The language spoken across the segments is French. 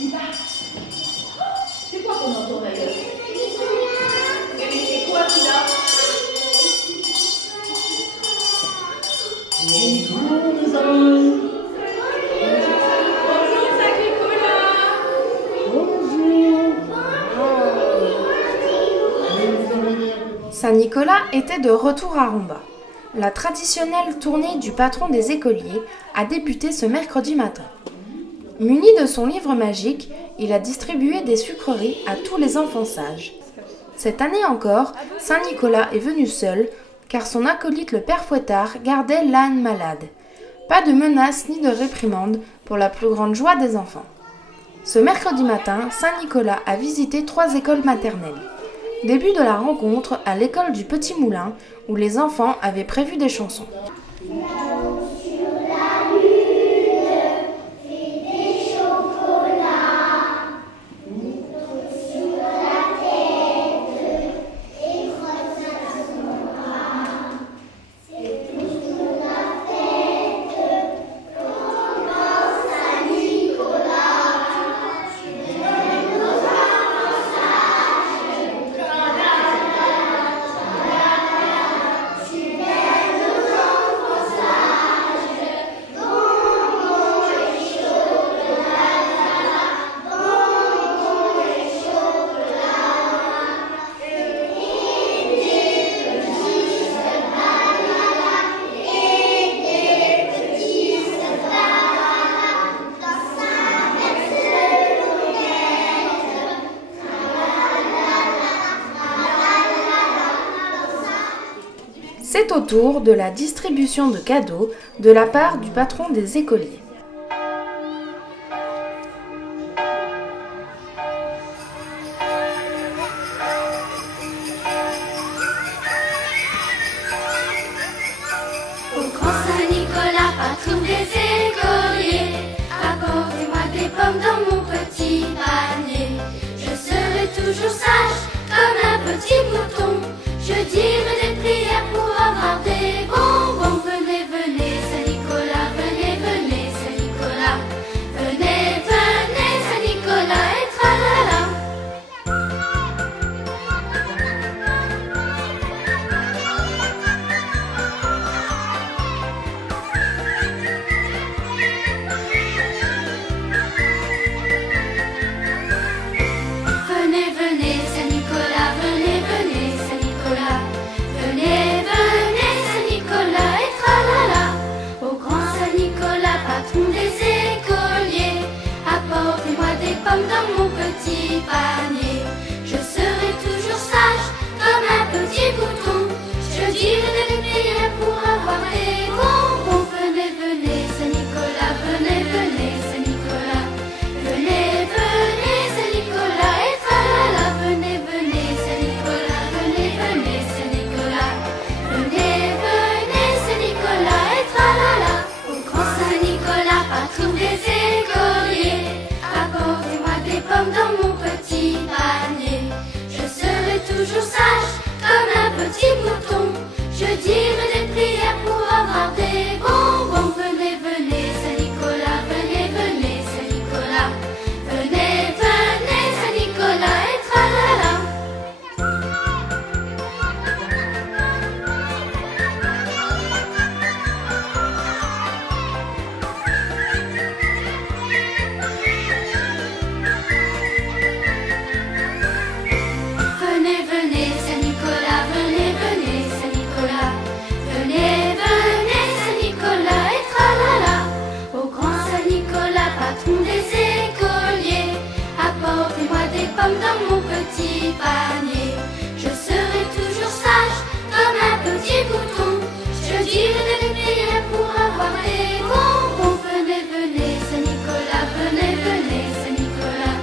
C'est quoi qu'on entend d'ailleurs? C'est quoi celui-là? Bonjour les amis. Bonjour Saint-Nicolas. Bonjour. Saint-Nicolas était de retour à Romba. La traditionnelle tournée du patron des écoliers a débuté ce mercredi matin. Muni de son livre magique, il a distribué des sucreries à tous les enfants sages. Cette année encore, Saint-Nicolas est venu seul, car son acolyte le père Fouettard gardait l'âne malade. Pas de menaces ni de réprimandes pour la plus grande joie des enfants. Ce mercredi matin, Saint-Nicolas a visité 3 écoles maternelles. Début de la rencontre à l'école du Petit Moulin, où les enfants avaient prévu des chansons. C'est au tour de la distribution de cadeaux de la part du patron des écoliers. Au grand Saint-Nicolas, patron des écoliers, apportez-moi des pommes dans mon petit panier. Je serai toujours sage comme un petit mouton. Je dirai des prières pour avoir des bonbons. Venez, venez, Saint-Nicolas, venez, venez, Saint-Nicolas. Venez, venez, Saint-Nicolas, et tralala. Venez, venez, Saint-Nicolas, venez, venez, Saint-Nicolas. Venez, venez, Saint-Nicolas, et tralala. Au grand Saint-Nicolas, patron des écoliers, apportez-moi des pommes dans mon petit panier. Je serai toujours sage comme un petit bouton. Je dirai des prières pour avoir des bonbons. Venez, venez, Saint-Nicolas, venez, venez, Saint-Nicolas. Venez, venez, Saint-Nicolas, et tralala. Venez, venez, Saint-Nicolas, venez, venez, Saint-Nicolas. Venez, venez, Saint-Nicolas, et tralala. Au grand Saint-Nicolas, patron des écoliers, apportez-moi des pommes dans mon petit panier. Je serai toujours sage comme un petit mouton. Je dirai des prières pour avoir des bonbons. Venez, venez, Saint-Nicolas, venez, venez, Saint-Nicolas. Venez, venez, Saint-Nicolas, et tralala. Venez, venez, Saint-Nicolas, venez, venez, Saint-Nicolas. Venez, venez, Saint-Nicolas, et tralala. Au grand Saint-Nicolas, patron des écoliers, apportez-moi des pommes dans mon petit panier. Je serai toujours sage comme un petit bouton. Je dirai des prières pour avoir des bonbons. Venez, venez, Saint-Nicolas, venez, venez, Saint-Nicolas.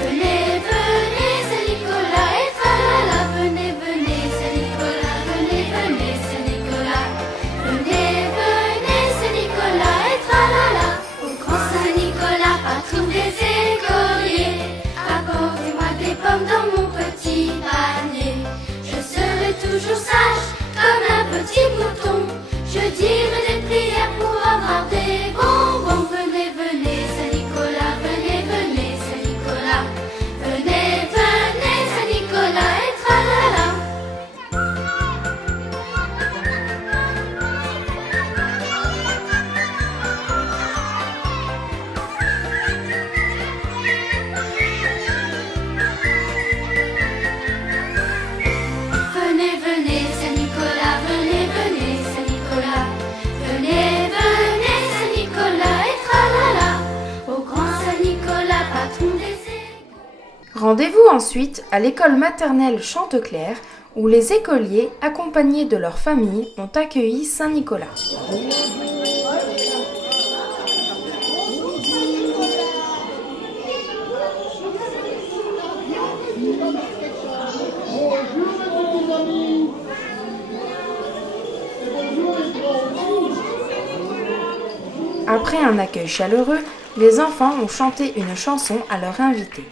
Venez, venez, Saint-Nicolas, et tralala. Venez, venez, Saint-Nicolas, venez, venez, Saint-Nicolas. Venez, venez, Saint-Nicolas, et tralala. Au grand Saint-Nicolas, patron des écoliers, apportez-moi des pommes dans mon petit panier. Je serai toujours sage comme un petit mouton. Je dirai des prières pour avoir des bonbons. Venez, venez, Saint-Nicolas, venez, venez. Rendez-vous ensuite à l'école maternelle Chanteclair où les écoliers, accompagnés de leurs familles, ont accueilli Saint-Nicolas. Après un accueil chaleureux, les enfants ont chanté une chanson à leur invité.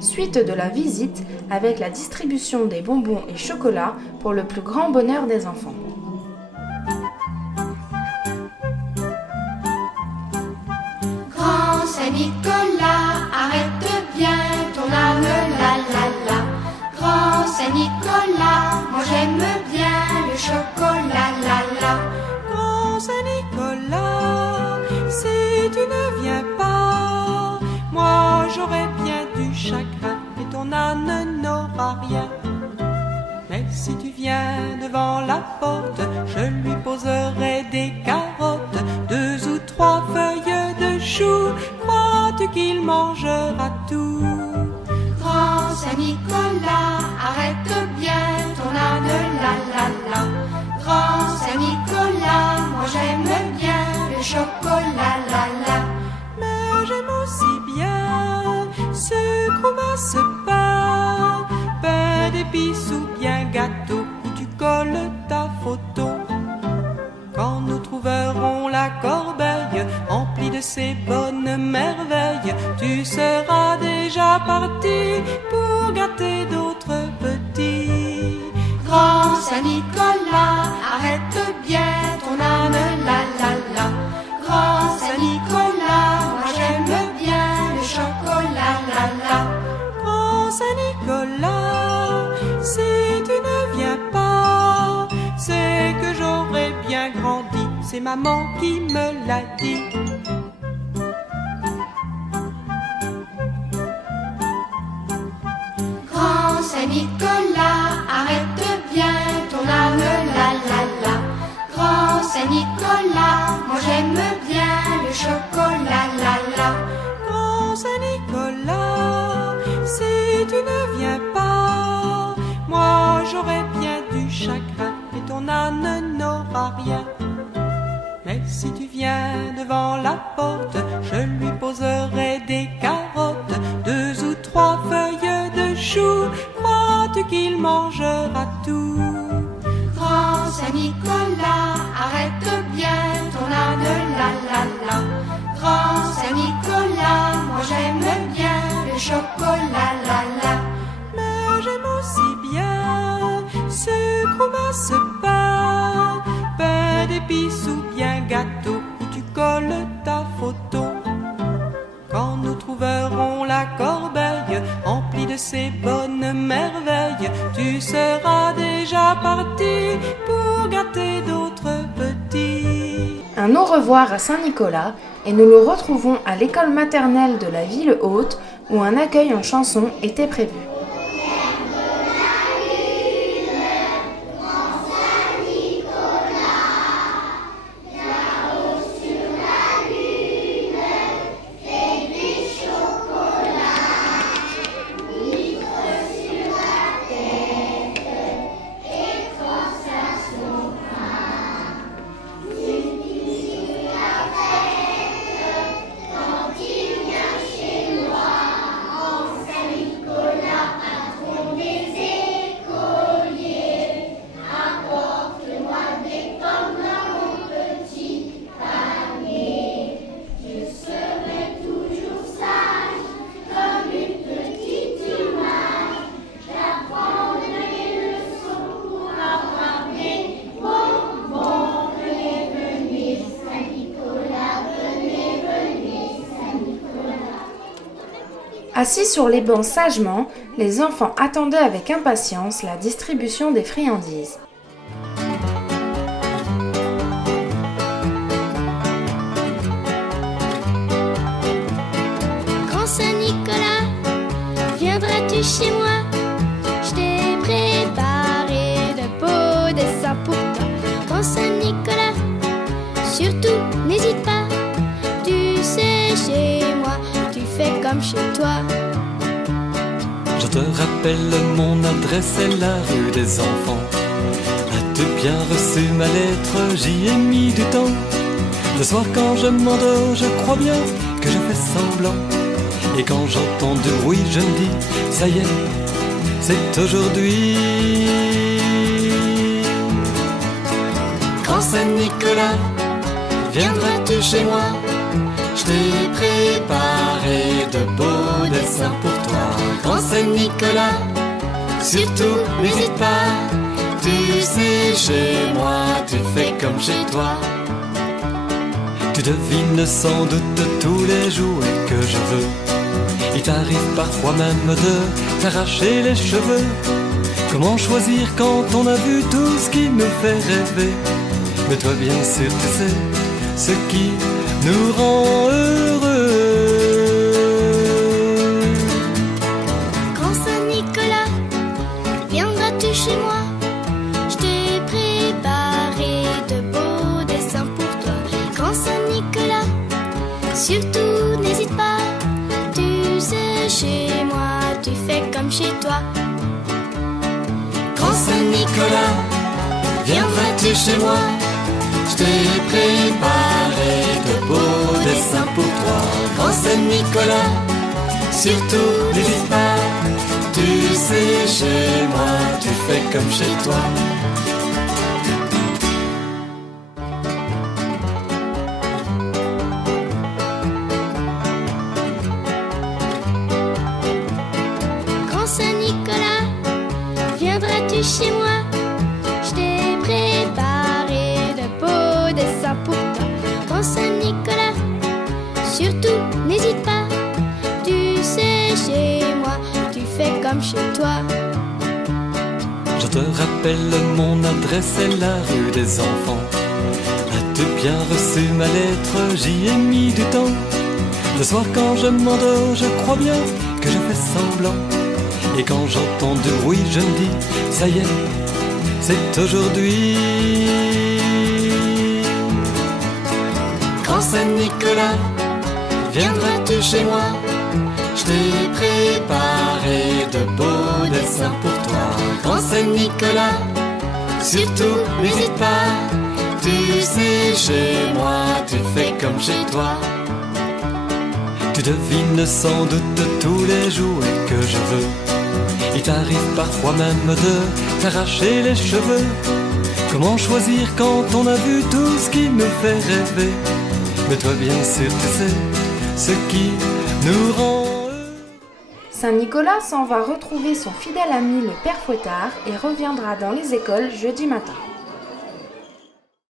Suite de la visite avec la distribution des bonbons et chocolats pour le plus grand bonheur des enfants. Grand Saint-Nicolas, arrête bien ton âme, la la la. Grand Saint-Nicolas, moi j'aime bien le chocolat, la la. Grand Saint-Nicolas, si tu ne viens pas, moi j'aurais bien du chagrin et ton âne n'aura rien. Mais si tu viens devant la porte, je lui poserai des carottes, 2 ou 3 feuilles de choux. Crois-tu qu'il mangera tout? Grand Saint-Nicolas, arrête bien ton âne, la la la. Grand Saint-Nicolas, moi j'aime bien le chocolat, la la. Mais j'aime aussi bien sucre ou masse pain, pain d'épices ou bien gâteau où tu colles ta photo. Quand nous trouverons la corbeille emplie de ces bonnes merveilles, tu seras déjà parti pour gâter d'autres petits. Grand Saint-Nicolas, arrête bien ton âne, la la la. Grand Saint-Nicolas, moi j'aime bien le chocolat, la la. Grand Saint-Nicolas, si tu ne viens pas, c'est que j'aurais bien grandi, c'est maman qui me l'a dit. Grand Saint-Nicolas, arrête bien ton âne, la la la. Grand Saint-Nicolas, moi j'aime bien le chocolat, la la. Grand Saint-Nicolas, si tu ne viens pas, moi j'aurais bien du chagrin et ton âne n'aura rien. Mais si tu viens devant la porte, je lui poserai des carottes, 2 ou 3 feuilles de choux. Crois-tu qu'il mangera tout? Grand Saint-Nicolas, arrête bien ton âne, la la la. Grand Saint-Nicolas, moi j'aime bien le chocolat, la la. Mais j'aime aussi bien sucre ou masse pain, pain d'épices ou bien gâteau où tu colles ta photo. Quand nous trouverons la corbeille emplie de ces bonnes merveilles, tu seras déjà parti pour gâter d'autres petits. Un au revoir à Saint-Nicolas et nous le retrouvons à l'école maternelle de la ville haute où un accueil en chanson était prévu. Quand il vient chez Assis sur les bancs sagement, les enfants attendaient avec impatience la distribution des friandises. Grand Saint-Nicolas, viendras-tu chez moi? Je t'ai préparé de beaux dessins pour toi. Grand Saint-Nicolas, surtout n'hésite pas. Tu sais, chez moi, tu fais comme chez toi. Je te rappelle mon adresse, c'est la rue des enfants. As-tu bien reçu ma lettre? J'y ai mis du temps. Le soir quand je m'endors, je crois bien que je fais semblant. Et quand j'entends du bruit, je me dis, ça y est, c'est aujourd'hui. Grand Saint-Nicolas, viendras-tu chez moi? Je t'ai préparé de beaux dessins pour toi. Grand Saint-Nicolas, surtout n'hésite pas. Tu sais, chez moi, tu fais comme chez toi. Tu devines sans doute tous les jouets que je veux. Il t'arrive parfois même de t'arracher les cheveux. Comment choisir quand on a vu tout ce qui nous fait rêver? Mais toi bien sûr tu sais ce qui nous rend heureux. Grand Saint-Nicolas, viendras-tu chez moi? Je t'ai préparé de beaux dessins pour toi. Grand Saint-Nicolas, surtout n'hésite pas. Tu sais, chez moi, tu fais comme chez toi. Grand Saint-Nicolas, viendras-tu chez moi? Je t'ai préparé de beaux dessins pour toi. Grand Saint-Nicolas, surtout n'hésite pas. Tu sais, chez moi, tu fais comme chez toi. Grand Saint-Nicolas, viendras-tu chez moi? Je t'ai préparé de beaux dessins pour toi. Grand Saint-Nicolas, surtout n'hésite pas. Tu sais, chez moi, tu fais comme chez toi. Je te rappelle mon adresse, c'est la rue des enfants. As-tu bien reçu ma lettre? J'y ai mis du temps. Le soir quand je m'endors, je crois bien que je fais semblant. Et quand j'entends du bruit, je me dis, ça y est, c'est aujourd'hui. Grand Saint-Nicolas, viendras-tu chez moi? Je t'ai préparé de beaux dessins pour toi. Grand Saint-Nicolas, surtout n'hésite pas. Tu sais, chez moi, tu fais comme chez toi. Tu devines sans doute tous les jouets que je veux. Il t'arrive parfois même de t'arracher les cheveux. Comment choisir quand on a vu tout ce qui nous fait rêver? Mais toi bien sûr tu sais ce qui nous rend heureux. Saint-Nicolas s'en va retrouver son fidèle ami le père Fouettard et reviendra dans les écoles jeudi matin.